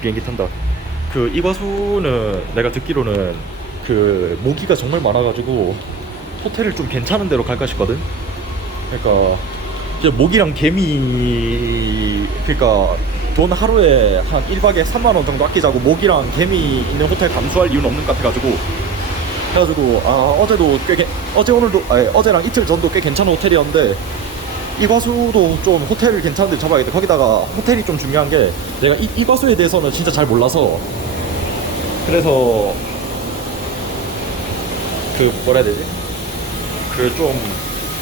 비행기 탄다. 그 이과수는 내가 듣기로는 그 모기가 정말 많아가지고 호텔을 좀 괜찮은 데로 갈까 싶거든. 그러니까 이제 모기랑 개미 그러니까 돈 하루에 한 1박에 3만 원 정도 아끼자고 모기랑 개미 있는 호텔 감수할 이유는 없는 것 같아가지고 해가지고 아 어제도 꽤 괜- 어제 오늘도 아니, 어제랑 이틀 전도 꽤 괜찮은 호텔이었는데 이과수도 좀 호텔을 괜찮은 데 잡아야겠다. 거기다가 호텔이 좀 중요한 게 내가 이, 이과수에 대해서는 진짜 잘 몰라서 그래서 그 뭐라 해야 되지? 그 좀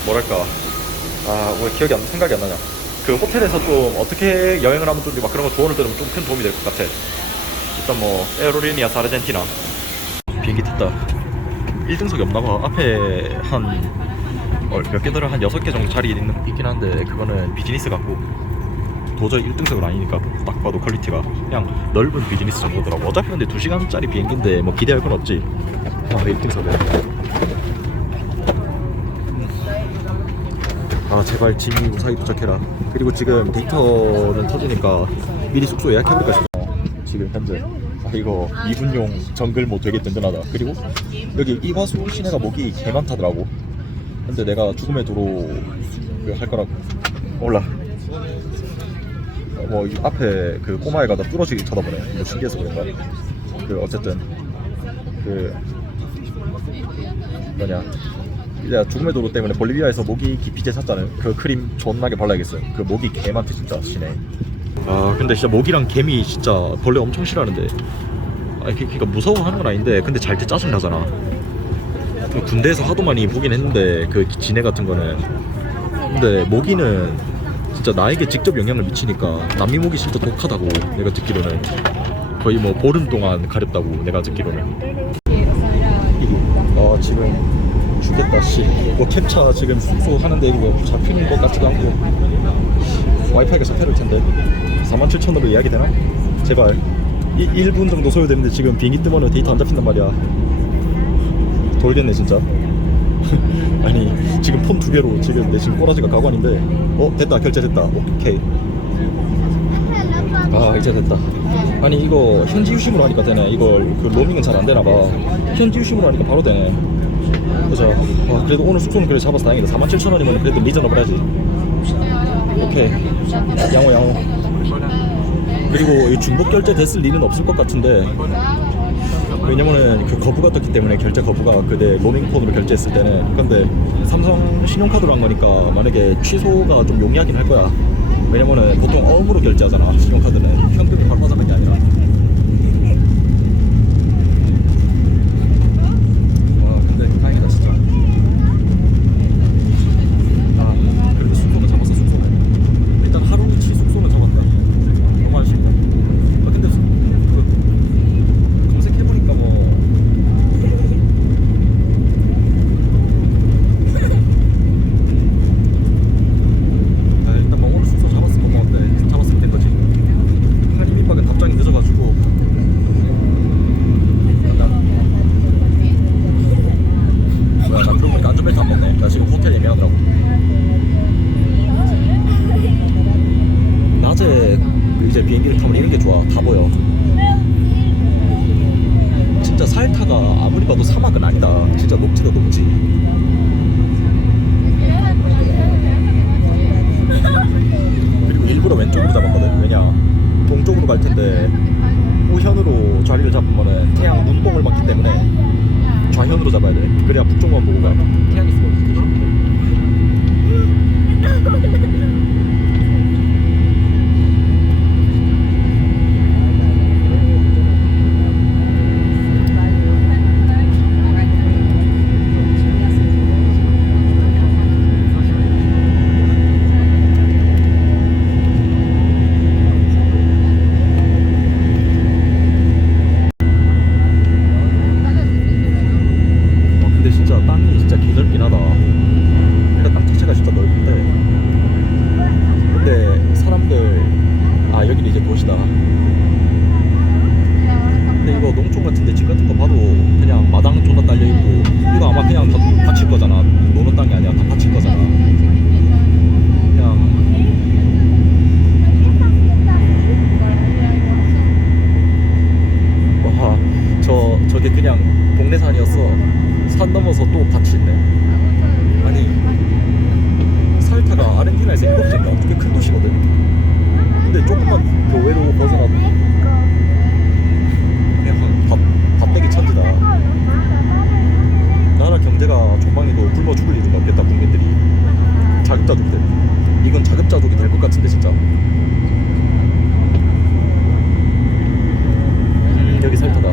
뭐랄까? 아 왜 기억이 안 생각이 안 나냐. 그 호텔에서 좀 어떻게 여행을 하면 좋은지 막 그런 거 조언을 들으면 좀 큰 도움이 될 것 같아. 일단 뭐 에어로리니아 사르젠티나. 비행기 탔다. 1등석이 없나 봐. 앞에 한 어, 몇 개더라 한 6개 정도 자리 있는, 있긴 한데 그거는 비즈니스 같고 도저히 1등석은 아니니까 딱 봐도 퀄리티가 그냥 넓은 비즈니스 정도더라고. 어차피 근데 2시간짜리 비행기인데 뭐 기대할 건 없지. 아 1등석에 아 제발 짐이 무사히 도착해라. 그리고 지금 데이터는 터지니까 미리 숙소 예약해볼까 싶어. 지금 현재. 아 이거 이분용 정글 뭐 되게 든든하다. 그리고 여기 이과수 시내가 목이 개 많다더라고 근데 내가 죽음의 도로 그할 거라고. 올라. 어, 뭐이 앞에 그 꼬마애가 나 뚫어지게 쳐다보네. 뭐 신기해서 그런가 그 어쨌든 그 뭐냐. 내가 죽음의 도로 때문에 볼리비아에서 모기 기피제 샀잖아요 그 크림 존나게 발라야겠어요. 그 모기 개 많대 진짜 시내 아 근데 진짜 모기랑 개미 진짜 벌레 엄청 싫어하는데. 아 그니까 무서워하는 건 아닌데 근데 잘 때 짜증 나잖아. 그 군대에서 하도 많이 보긴 했는데 그 지네 같은 거는. 근데 모기는 진짜 나에게 직접 영향을 미치니까 남미 모기 진짜 독하다고 내가 듣기로는. 거의 뭐 보름 동안 가렵다고 내가 듣기로는. 아 지금 죽겠다 씨뭐 캡차 지금 숙소 하는데 이거 잡히는 것 같지도 않고. 와이파이가 잡혀를 텐데. 47,000원으로 예약이 되나? 제발. 이 1분 정도 소요되는데 지금 비행기 뜨면 데이터 안 잡힌단 말이야 돌겠네 진짜. 아니 지금 폰 두 개로 지금 내 지금 꼬라지가 가관인데 어 됐다 결제됐다. 오케이. 아 이제 됐다. 아니 이거 현지 유심으로 하니까 되네. 이걸 그 로밍은 잘 안 되나 봐. 현지 유심으로 하니까 바로 되네. 그죠? 아, 그래도 오늘 숙소는 그래 잡아서 다행이다. 47,000원이면 그래도 리저너블 해야지. 오케이. 양호 양호. 그리고 이 중복 결제 됐을 리는 없을 것 같은데 왜냐면은 그 거부가 떴기 때문에 결제 거부가 그때 로밍폰으로 결제했을 때는. 근데 삼성 신용카드로 한 거니까 만약에 취소가 좀 용이하긴 할 거야. 왜냐면은 보통 어음으로 결제하잖아 신용카드는. 현금이 바로 받아가는 게 아니라 산 넘어서 또 밭이 있네. 아니 살타가 아르헨티나에서 일곱 개인가 꽤큰 도시거든. 근데 조금만 교외로 벗어나도 그냥 밥 밥대기 천지다. 나라 경제가 조만에도 굶어 죽을 일은 없겠다 국민들이 자급자족이 돼. 이건 자급자족이 될 것 같은데 진짜. 음, 여기 살타다.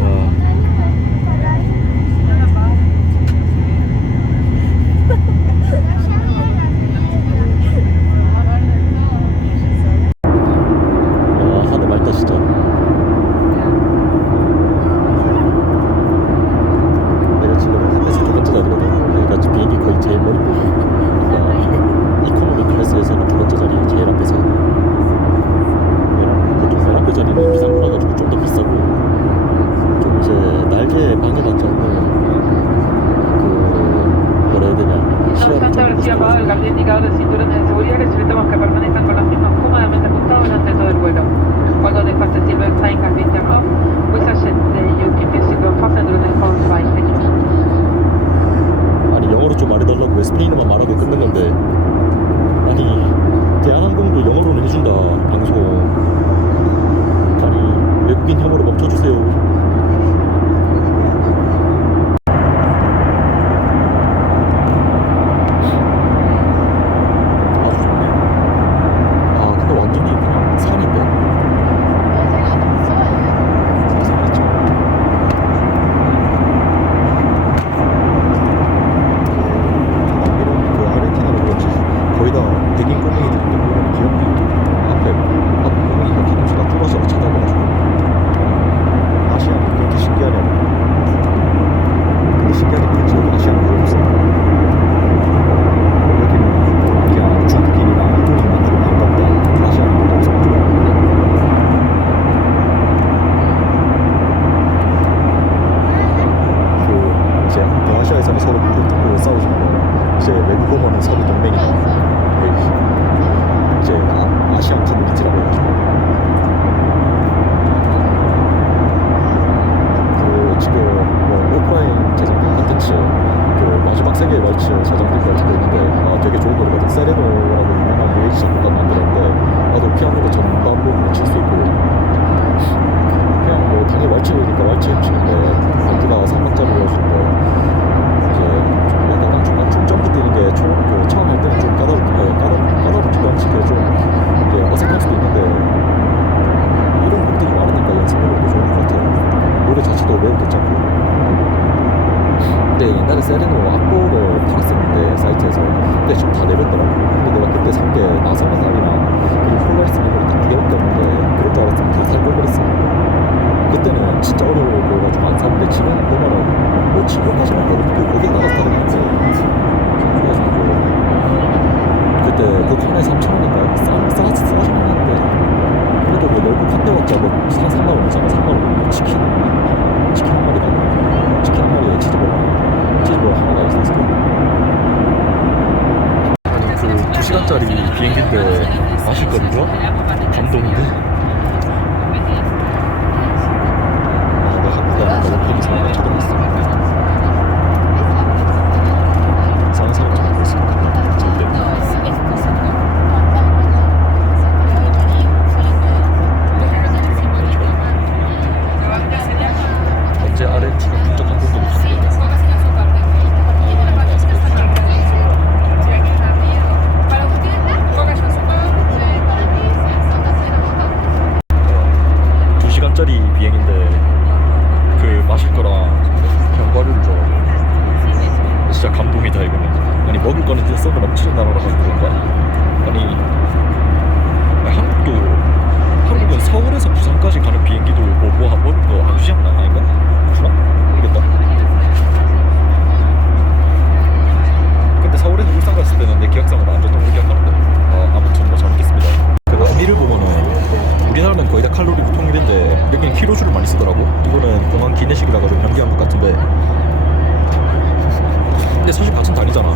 와. 와 하늘 맑다 진짜 내가 지금 한에서 두 번째 자리거든 여기가 지금 비행기 거의 제일 머리 보고 이코노미 클래스에서는 두 번째 자리 제일 앞에서 얘랑 보통 맨 앞에 자리는 비상구라 가지고 좀 더 비싸고 좀 이제 날개에 방해받지 않는 그 뭐라 해야 되냐 시야를 Nonostante 좀 ora sia 넓혀서 bajo el cambio indicado del cinturón de seguridad, les solicitamos que permanezcan con las mismas cómodamente ajustados durante todo el vuelo. Although the fasten seatbelt sign has been turned off, we suggest that you keep your seatbelt fastened during the whole flight. Thank you. 아니 영어로 좀 말해달라고 왜 스페인어만 말하고 끊는 건데. 아니 대한항공도 영어로는 해준다 방송. 아니 외국인 혐오로 멈춰주세요 아주 좋네 아 근데 완전히 그냥 산인데 상상했죠 이런 그 아르헨티나로 그런지 거의 다 백인 꼬맹이들인데 보면 귀엽네 앞에 앞 꼬맹이가 가끔씩 나 뚫어서 쳐다봐가지고 아시안이 그렇게 신기하냐 근데 신기하게 그렇지 아시안은 그런 없어 여기는 그냥 중국인이나 일본인 만나도 반갑다 아시안은 그런 없어가지고 그 이제 동아시아에서는 서로 무릎 꿇고 싸우지만 이제 외국어만은 서로 동맹이다. 네. 이제 아, 아시안 커뮤니티라고 해가지고 그 지금 뭐 오프라인 제작된 콘텐츠 그 마지막 세계의 왈츠 저장된 가지고 있는데 아, 되게 좋은 노래거든. 세레노라고 유명한 뮤지션 누가 만들었는데 나도 피아노로 전반부로 칠 수 있고 그냥 뭐 당연히 왈츠니까 왈츠 치는데 안주가 3만짜리여주는데 이제 좀 약간 중간 중점부 뛰는 게 처음, 그 처음 할 때는 좀 까다롭, 어, 까다롭, 까다롭지도 않지 그래 좀 이제 어색할 수도 있는데 이런 곡들이 많으니까 연습해보기도 좋은 것 같아요 노래 자체도 매우 괜찮고 옛날에 세레노 악보를 팔았었는데 사이트에서 근데 지금 다 내렸더라고 근데 내가 그때 산 게 나선의 달이랑 그리고 폴라리스 이거를 딱두 개밖에 없는데 그럴 줄 알았으면 다살걸 그랬어 그때는 진짜 어려워 보여가지고 안 샀는데 지금 보면은 뭐 지금까지는 그, 그 고객 나가서 타는데 그래서 그 그때 그 칸에 3,000원인가요? 싸, 싸, 싸진 않았는데 그래도 뭐 넓고 칸 때봤자 뭐한 3만 원이잖아. 3만 원 치킨 치킨 한 마리 치킨 한 마리에 치즈볼 하 나 치즈볼 하나가 있었어 아니 그 2시간짜리 비행기인데 마실거리가 감동인데 여기는 키로수를 많이 쓰더라고. 이거는 공항 기내식이라가 좀 변기한 것 같은데. 근데 사실 같은 단위잖아.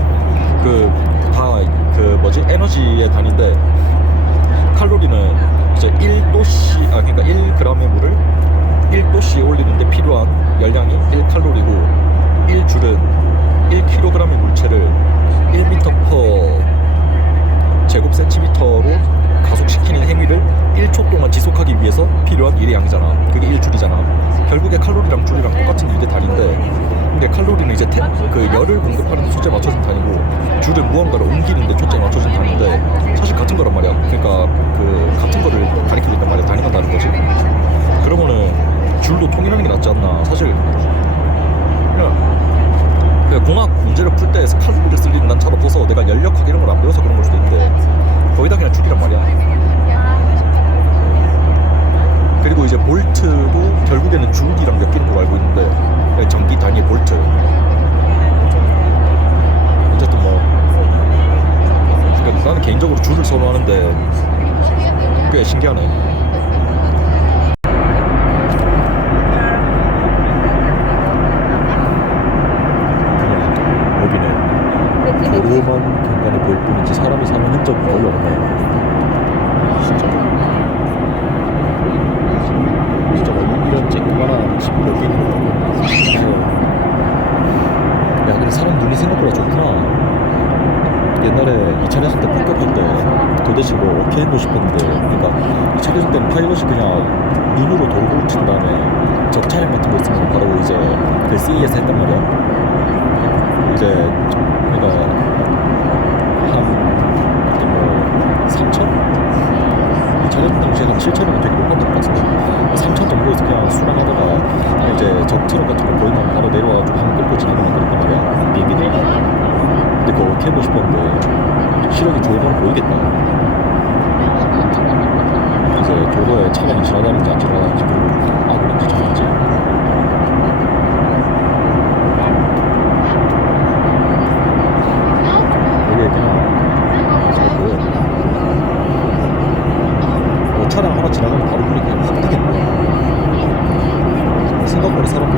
그 다그 그 뭐지? 에너지의 단위인데 칼로리는 이제 1도씨 아 그러니까 1g의 물을 1도씨에 올리는데 필요한 열량이 1칼로리고 1줄은 1kg의 물체를 1m/제곱센티미터로 가속시키는 행위를 1초 동안 지속하기 위해서 필요한 일의 양이잖아. 그게 1줄이잖아. 결국에 칼로리랑 줄이랑 똑같은 일의 단위인데 근데 칼로리는 이제 태- 그 열을 공급하는 데 초점에 맞춰진 단위고 줄은 무언가를 옮기는 데 초점에 맞춰진 단위인데 사실 같은 거란 말이야. 그러니까 그 같은 거를 가리키고 있단 말이야. 단위만 다른 거지. 그러면은 줄도 통일하는 게 낫지 않나. 사실 그냥 그 공학 문제를 풀 때 칼로리를 쓸 일은 난 잘 없어서 내가 연력학 이런 걸 안 배워서 그런 걸 수도 있는데 거의 다 그냥 줄이란 말이야. 그리고 이제 볼트도 결국에는 줄이랑 엮이는 걸로 알고 있는데 전기 단위 볼트. 어쨌든 뭐 그러니까 나는 개인적으로 줄을 선호하는데 꽤 신기하네. 그냥 여기는 도로만 경관이 보일 뿐이지 사람이 사는 흔적이 거의 없네. 진짜. 진짜 뭐 이런 쬐끄만한 집몇 개 있는 거 같고. 야, 근데 사람 눈이 생각보다 좋구나. 옛날에 2차 대전 때 폭격할 때 해보고 싶었는데 그러니까 2차 대전 때는 파일럿이 그냥 눈으로 도로를 친 다음에 적 차량 같은 거 있으면 바로 이제 그 CE에서 했단 말이야. 이제 그러니까 한뭐 3천? 2차 대전 당시에 한 7천이면 되게 높았던 것 같은데 3천 정도에서 그냥 수락하다가 이제 적 트럭 같은 거 보이면 바로 내려와가지고 한번 끌고 지나가는 그랬단 말이야 비행기들이. 근데 그거 어떻게 해보고 싶었는데 시력이 좋으면 보이겠다 도로에 차량이 지나다니는지 안 지나다니는지 그리고 아군인지 저인지 이게 그냥 잘 보여 뭐 차량 하나 지나가면 바로 그냥 확 뜨겠네. 생각보다 사람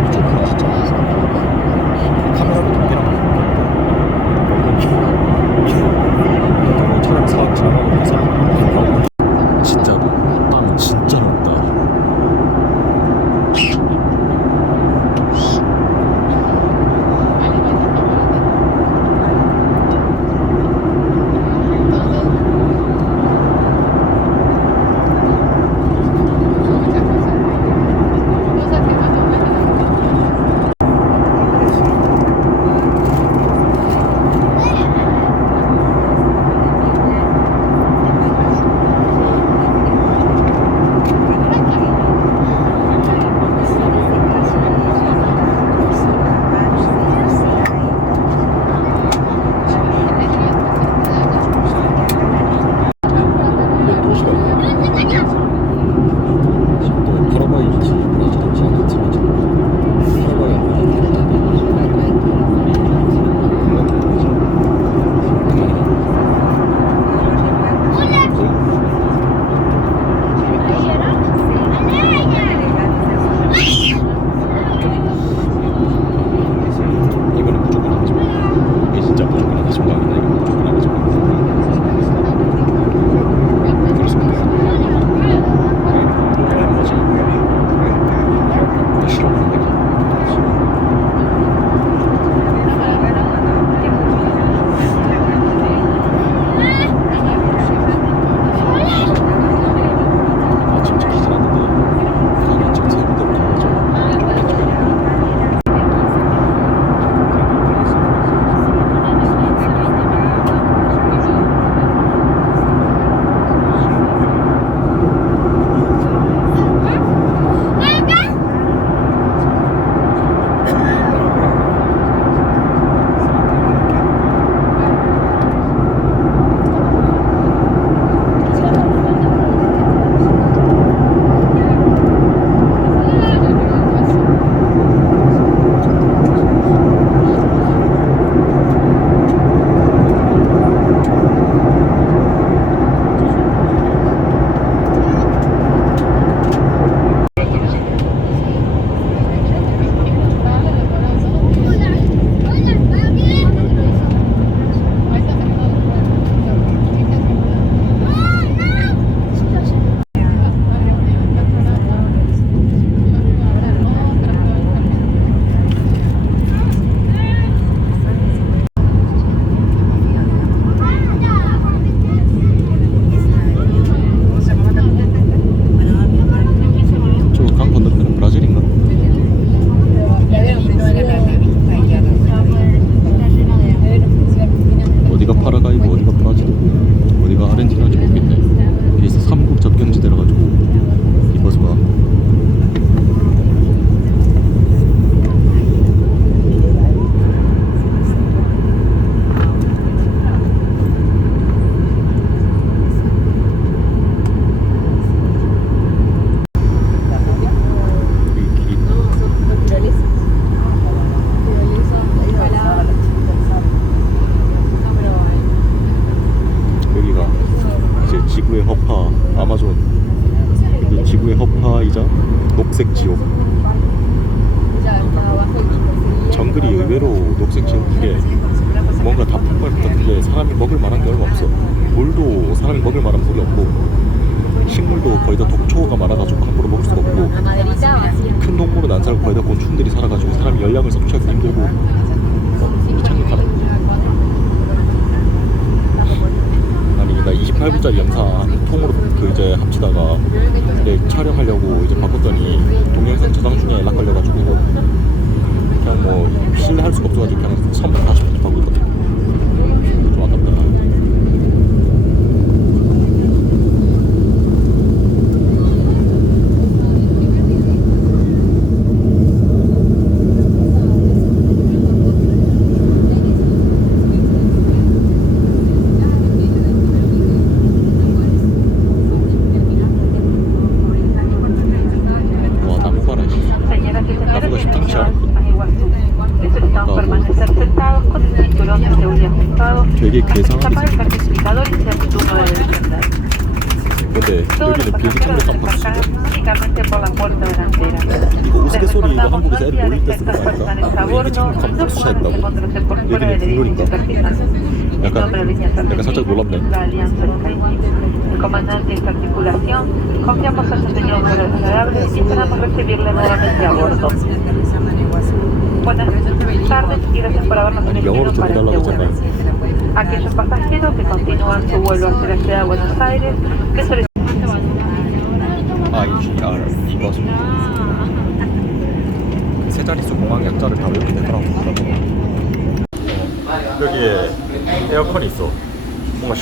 이제 바꿨더니 동영상 저장 중에 연락 걸려가지고 그냥 뭐 신뢰할 수가 없어가지고 그냥 340 Jedinec, Nulinka. Jaká, jaká se to lobne? comandante esta articulación, confiamos a su señor por agradable y esperamos recibirle nuevamente a bordo. Buenas tardes y gracias por habernos elegido para este vuelo. Aquellos pasajeros que continúan su vuelo hacia la ciudad de Buenos Aires,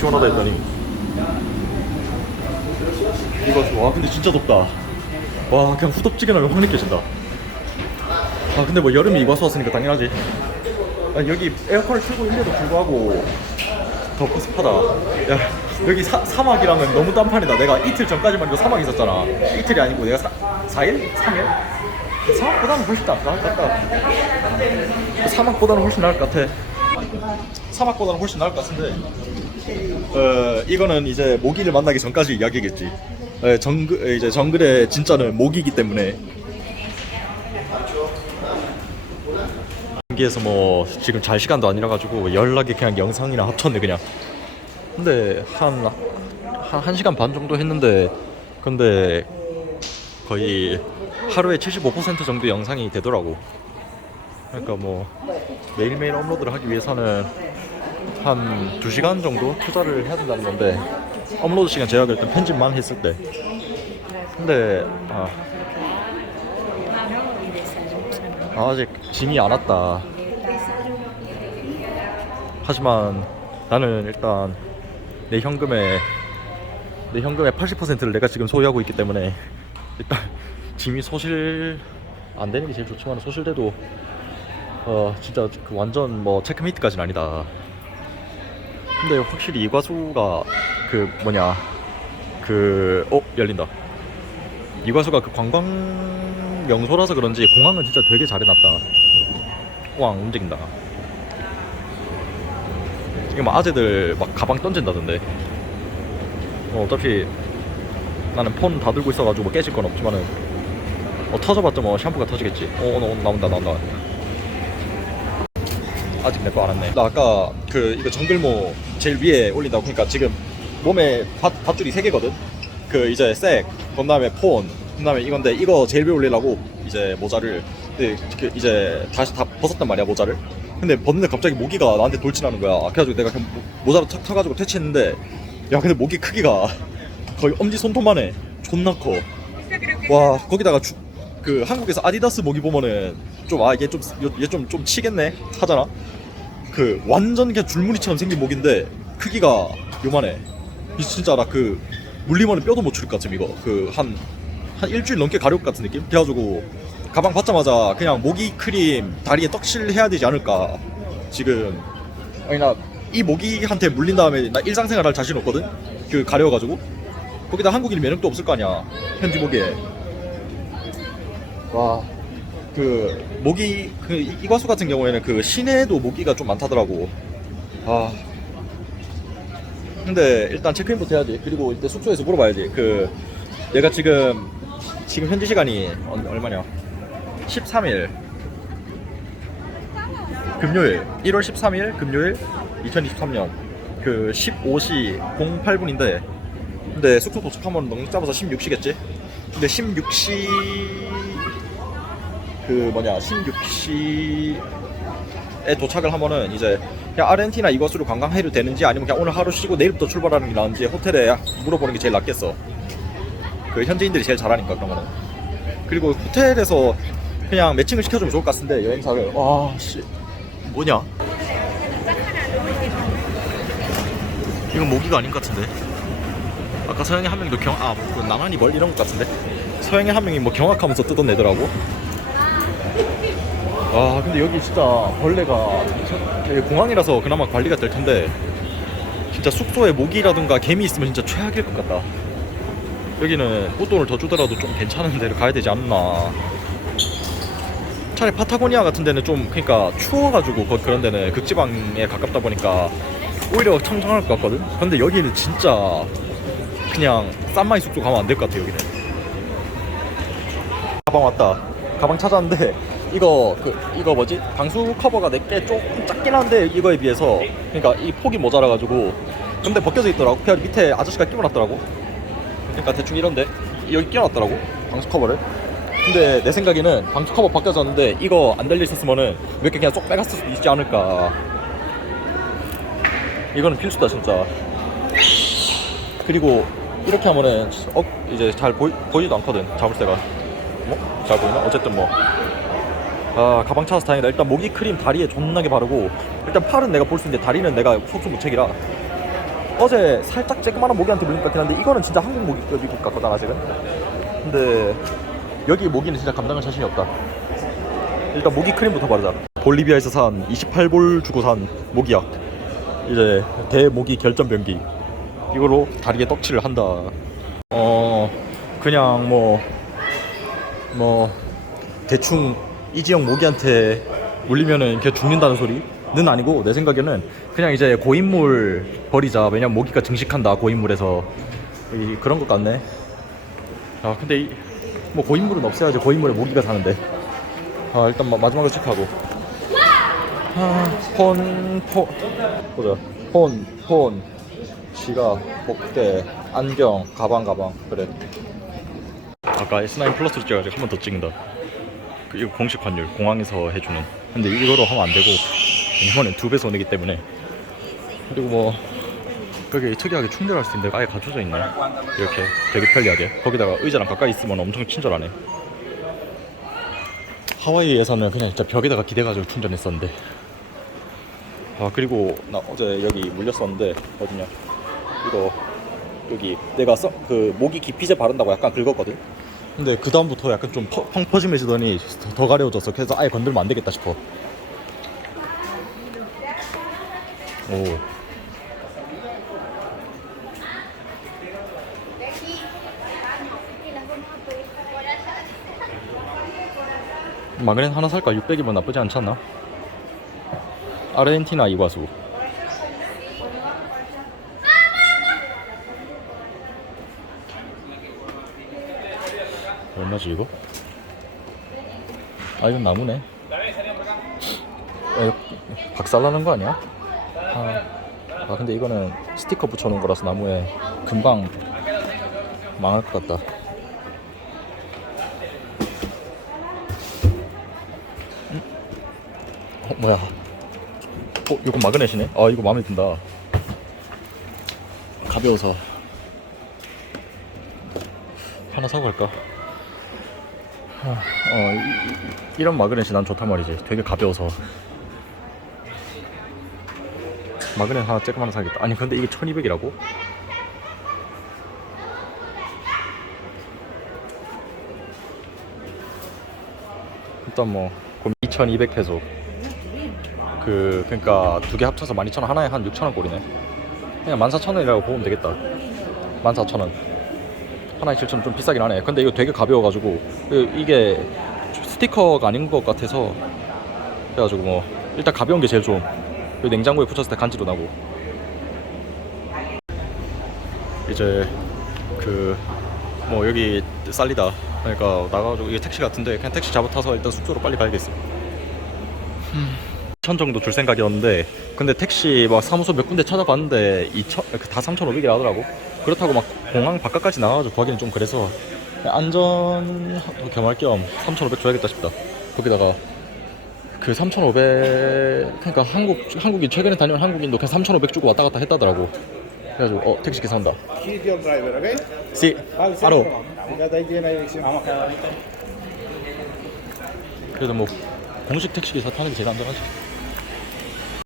시원하다 했더니 이거 와 근데 진짜 덥다. 와 그냥 후덥지근하면 확 느껴진다. 아 근데 뭐 여름에 이과수 왔으니까 당연하지. 아니 여기 에어컨을 틀고 있는데도 불구하고 덥고 습하다. 야 여기 사, 사막이랑은 너무 딴판이다. 내가 이틀 전까지만 해도 사막이 있었잖아. 이틀이 아니고 내가 사, 4일? 3일? 사막보다는 훨씬 낫, 나을 것 같다. 사막보다는 훨씬 나을 것 같아. 사막보다는 훨씬 나을 것 같은데 어, 이거는 이제 모기를 만나기 전까지 이야기겠지. 어, 정글, 이제 정글의 진짜는 모기이기 때문에. 여기에서 뭐 지금 잘 시간도 아니라 가지고 연락이 그냥 영상이나 합쳤네 그냥. 근데 한, 한 1시간 반 정도 했는데 근데 거의 하루에 75% 정도 영상이 되더라고. 그러니까 뭐 매일매일 업로드를 하기 위해서는 한 2시간 정도 투자를 해야 된다는 건데 업로드 시간 제약을 일단 편집만 했을 때 근데 아, 아, 아직 짐이 안 왔다. 하지만 나는 일단 내 현금의 내 현금의 80%를 내가 지금 소유하고 있기 때문에 일단 짐이 소실 안 되는 게 제일 좋지만 소실돼도 어 진짜 그 완전 뭐 체크메이트까지는 아니다. 근데 확실히 이과수가 그 뭐냐 그 어 열린다. 이과수가 그 관광 명소라서 그런지 공항은 진짜 되게 잘 해놨다. 왕 움직인다. 지금 막 아재들 막 가방 던진다던데. 어, 어차피 나는 폰 다 들고 있어가지고 뭐 깨질 건 없지만은 어, 터져봤자 뭐 샴푸가 터지겠지. 어, 어, 어 나온다 나온다. 아직 내 거 안 왔네. 나 아까 그 이거 정글모 제일 위에 올린다고 그러니까 지금 몸에 밧, 밧줄이 세 개거든. 그 이제 색, 그다음에 폰, 그다음에 이건데 이거 제일 위에 올리려고 이제 모자를 그 이제 다시 다 벗었단 말이야 모자를. 근데 벗는데 갑자기 모기가 나한테 돌진하는 거야. 그래가지고 내가 그냥 모- 모자를 탁 타가지고 퇴치했는데 야 근데 모기 크기가 거의 엄지 손톱만 해. 존나 커. 와 거기다가 주, 그 한국에서 아디다스 모기 보면은 좀아얘좀얘좀좀 치겠네 하잖아. 그 완전 그냥 줄무늬처럼 생긴 모기인데 크기가 요만해. 이 진짜 나 그 물리면은 뼈도 못 추릴 것 같음 이거. 그 한 한 일주일 넘게 가려울 것 같은 느낌? 그래가지고 가방 받자마자 그냥 모기 크림 다리에 떡칠 해야 되지 않을까 지금 아니 나 이 모기한테 물린 다음에 나 일상생활 할 자신 없거든 그 가려워가지고 거기다 한국인 면역도 없을 거 아니야 현지 모기에 와 그 모기 그 이- 이과수 같은 경우에는 그 시내에도 모기가 좀 많다더라고. 아. 근데 일단 체크인부터 해야지. 그리고 일단 숙소에서 물어봐야지. 그 내가 지금 지금 현지 시간이 얼- 얼마냐? 13일. 금요일. 1월 13일 금요일 2023년. 그 15시 08분인데. 근데 숙소 도착하면 너무 짧아서 16시겠지? 근데 16시 그 뭐냐 16시에 도착을 하면은 이제 그냥 아르헨티나 이것으로 관광해도 되는지 아니면 그냥 오늘 하루 쉬고 내일부터 출발하는 게 나은지 호텔에 물어보는 게 제일 낫겠어. 그 현지인들이 제일 잘하니까 거는. 그리고 호텔에서 그냥 매칭을 시켜주면 좋을 것 같은데 여행사를. 와 씨. 뭐냐? 이건 모기가 아닌 것 같은데. 아까 서영이 한 명이 너 경, 아, 뭐, 나만이 멀 이런 것 같은데? 서영이 한 명이 뭐 경악하면서 뜯어내더라고 아 근데 여기 진짜 벌레가 되게 공항이라서 그나마 관리가 될 텐데 진짜 숙소에 모기라든가 개미 있으면 진짜 최악일 것 같다. 여기는 호돈을 더 주더라도 좀 괜찮은 데를 가야 되지 않나. 차라리 파타고니아 같은 데는 좀 그러니까 추워가지고 거- 그런 데는 극지방에 가깝다 보니까 오히려 청정할 것 같거든? 근데 여기는 진짜 그냥 싼마이 숙소 가면 안 될 것 같아 여기는. 가방 왔다. 가방 찾았는데 이거 그 이거 뭐지? 방수 커버가 내게 조금 작긴 한데 이거에 비해서 그러니까 이 폭이 모자라가지고 근데 벗겨져 있더라고. 그냥 밑에 아저씨가 끼워놨더라고. 그러니까 대충 이런데 여기 끼워놨더라고 방수 커버를. 근데 내 생각에는 방수 커버 벗겨졌는데 이거 안 달려 있었으면은 몇 개 그냥 쏙 빼갔을 수도 있지 않을까. 이거는 필수다 진짜. 그리고 이렇게 하면은 어 이제 잘 보이, 보이지도 않거든 잡을 때가. 뭐? 잘 보이나? 어쨌든 뭐 아, 가방 찾아서 다행이다. 일단 모기 크림 다리에 존나게 바르고 일단 팔은 내가 볼 수 있는데 다리는 내가 속수무책이라. 어제 살짝 쬐끄만한 모기한테 물린 것 같긴 한데 이거는 진짜 한국 모기급일 것 같거든 아직은? 근데 여기 모기는 진짜 감당할 자신이 없다. 일단 모기 크림부터 바르자. 볼리비아에서 산 28불 주고 산 모기약. 이제 대모기 결점 변기. 이걸로 다리에 떡칠을 한다. 어 그냥 뭐뭐 대충 이지영 모기한테 물리면은 걔 죽는다는 소리는 아니고 내 생각에는 그냥 이제 고인물 버리자. 왜냐면 모기가 증식한다 고인물에서. 이, 그런 것 같네. 아 근데 이, 뭐 고인물은 없어야지 고인물에 모기가 사는데. 아 일단 마, 마지막으로 체크하고. 아폰 폰 보자. 폰 폰 지갑 복대 안경 가방 가방. 그래. 아까 S9 플러스로 찍어가지고 한 번 더 찍는다. 그 이거 공식 환율 공항에서 해주는. 근데 이거로 하면 안 되고 왜냐면은 두 배속 내기 때문에. 그리고 뭐 여기 특이하게 충전할 수 있는 데가 아예 갖춰져 있네. 이렇게 되게 편리하게. 거기다가 의자랑 가까이 있으면 엄청 친절하네. 하와이에서는 그냥 진짜 벽에다가 기대가지고 충전했었는데. 아 그리고 나 어제 여기 물렸었는데 어디냐. 이거 여기 내가 써, 그 모기 기피제 바른다고 약간 긁었거든 근데 그 다음부터 약간 좀 펑, 펑퍼짐해지더니 더, 더 가려워졌어 그래서 아예 건들면 안 되겠다 싶어 오 마그넷 하나 살까? 600이면 나쁘지 않나? 아르헨티나 이과수 얼마지 이거? 아 이건 나무네 어, 이거 박살나는 거 아니야? 아, 아 근데 이거는 스티커 붙여놓은 거라서 나무에 금방 망할 것 같다 음? 어 뭐야 어 이거 마그넷이네 아 이거 마음에 든다 가벼워서 하나 사고 갈까? 어, 이, 런 마그넷이 난 좋단 말이지. 되게 가벼워서. 마그넷 하나 쬐끔 하나 사야겠다 아니 근데 이게 1200이라고? 일단 뭐 2200 페소 그 그러니까 두 개 합쳐서 12,000원 하나에 한 6,000원 꼴이네 그냥 14,000원이라고 보면 되겠다 14,000원 하나에 7,000원 좀 비싸긴 하네. 근데 이거 되게 가벼워가지고 그 이게 스티커가 아닌 것 같아서 그래가지고 뭐 일단 가벼운 게 제일 좋음. 냉장고에 붙였을 때 간지도 나고. 이제 그 뭐 여기 쌀리다. 그러니까 나가가지고 이게 택시 같은데 그냥 택시 잡아 타서 일단 숙소로 빨리 가야겠어. 천 정도 줄 생각이었는데 근데 택시 막 사무소 몇 군데 찾아봤는데 2천 다 3,500이라 하더라고 그렇다고 막 공항 바깥까지 나가가지고 구하기는 좀 그래서 안전 겸할 겸 3,500 줘야겠다 싶다. 거기다가 그 3,500 그러니까 한국 한국인 최근에 다니면 한국인도 그냥 3,500 주고 왔다 갔다 했다더라고. 그래가지고 어 택시 기사 온다. He's your driver, okay? 시 바로 그래도 뭐 공식 택시 기사 타는 게 제일 안전하지